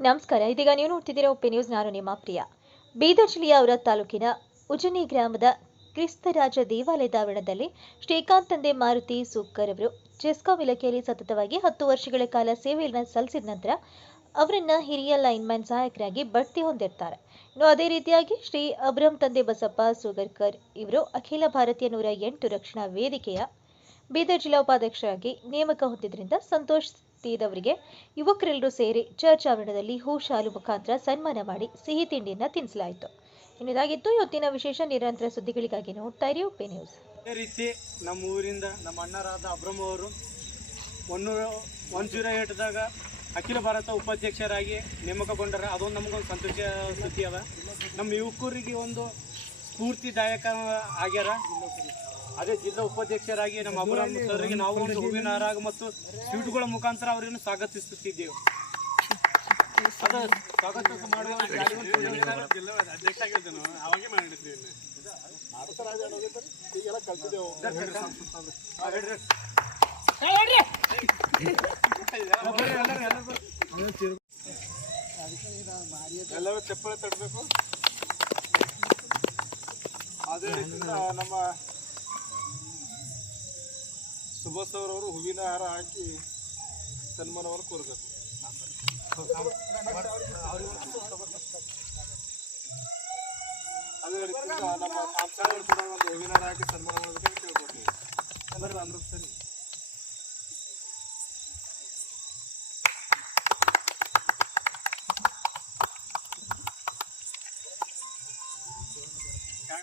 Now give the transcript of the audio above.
ನಮಸ್ಕಾರ. ಇದೀಗ ನೀವು ನೋಡ್ತಿದ್ದೀರಾ ಒಪ್ಪೆ ನ್ಯೂಸ್. ನಾನು ನಿಮ್ಮ ಪ್ರಿಯ. ಬೀದರ್ ಜಿಲ್ಲೆಯ ಅವರ ತಾಲೂಕಿನ ಉಜನಿ ಗ್ರಾಮದ ಕ್ರಿಸ್ತರಾಜ ದೇವಾಲಯದ ಆವರಣದಲ್ಲಿ ಶ್ರೀಕಾಂತ್ ತಂದೆ ಮಾರುತಿ ಸೂಕ್ಕರ್ ಅವರು ಚೆಸ್ಕಾಂ ಇಲಾಖೆಯಲ್ಲಿ ಸತತವಾಗಿ ಹತ್ತು ವರ್ಷಗಳ ಕಾಲ ಸೇವೆಯನ್ನು ಸಲ್ಲಿಸಿದ ನಂತರ ಅವರನ್ನ ಹಿರಿಯ ಲೈನ್ಮ್ಯಾನ್ ಸಹಾಯಕರಾಗಿ ಬಡ್ತಿ ಹೊಂದಿರ್ತಾರೆ. ಇನ್ನು ಅದೇ ರೀತಿಯಾಗಿ ಶ್ರೀ ಅಬ್ರಂ ತಂದೆ ಬಸಪ್ಪ ಸುಗರ್ಕರ್ ಇವರು ಅಖಿಲ ಭಾರತೀಯ ನೂರ ಎಂಟು ರಕ್ಷಣಾ ವೇದಿಕೆಯ ಬೀದರ್ ಜಿಲ್ಲಾ ಉಪಾಧ್ಯಕ್ಷರಾಗಿ ನೇಮಕ ಹೊಂದಿದ್ರಿಂದ ಸಂತೋಷ್ ತೀದವರಿಗೆ ಯುವಕರೆಲ್ಲರೂ ಸೇರಿ ಚರ್ಚ್ ಆವರಣದಲ್ಲಿ ಹೂ ಶಾಲು ಮುಖಾಂತರ ಸನ್ಮಾನ ಮಾಡಿ ಸಿಹಿ ತಿಂಡಿಯನ್ನು ತಿನ್ನಿಸಲಾಯಿತು. ಇನ್ನು ಇವತ್ತಿನ ವಿಶೇಷ ನಿರಂತರ ಸುದ್ದಿಗಳಿಗಾಗಿ ನೋಡ್ತಾ ಇರಿ ಉಪಿ ನ್ಯೂಸ್. ಅದೇ ರೀತಿ ನಮ್ಮ ಊರಿಂದ ನಮ್ಮ ಅಣ್ಣರಾದ ಅಬ್ರಹ್ಮ ಅವರು ಒನ್ನೂರ ಒನ್ ಜೀರೋ ಏಟ್ದಾಗ ಅಖಿಲ ಭಾರತ ಉಪಾಧ್ಯಕ್ಷರಾಗಿ ನೇಮಕಗೊಂಡರೆ ಅದೊಂದು ನಮಗೊಂದು ಸಂತೋಷ ಸುದ್ದಿ ಅದ. ನಮ್ಮ ಯುವಕರಿಗೆ ಒಂದು ಸ್ಫೂರ್ತಿದಾಯಕ ಆಗ್ಯಾರ. ಅದೇ ಜಿಲ್ಲಾ ಉಪಾಧ್ಯಕ್ಷರಾಗಿ ನಮ್ಮ ಅಬ್ರಾಮ್ ಸರ್ಗೆ ನಾವು ಒಂದು ಹೂವಿನ ಹಾರಾಗ ಮತ್ತು ಸ್ವೀಟ್ಗಳ ಮುಖಾಂತರ ಅವರನ್ನು ಸ್ವಾಗತಿಸುತ್ತಿದ್ದೇವೆ. ಅದ ಸ್ವಾಗತ ಮಾಡುವ ಅಧ್ಯಕ್ಷ ಆಗಿದ್ದೇನೆ ಅವಾಗೇ ಮಾಡಿದ್ದೀವಿ ಎಲ್ಲರೂ ಚಪ್ಪಳ ತಡಬೇಕು. ಅದೇ ರೀತಿಯಿಂದ ನಮ್ಮ ಸುಭಾಷ್ ಅವರವರು ಹೂವಿನ ಹಾರ ಹಾಕಿ ಸನ್ಮಾನವನ್ನು ಕೋರಬೇಕು. ಅದೇ ನಮ್ಮ ಒಂದು ಹೂವಿನ ಹಾರ ಹಾಕಿ ಸನ್ಮಾನ ಮಾಡಬೇಕಂತ ಕೇಳ್ಕೊಡ್ತೀವಿ ಅಂದ್ರೆ ಅಂದ್ರೆ ಸರಿ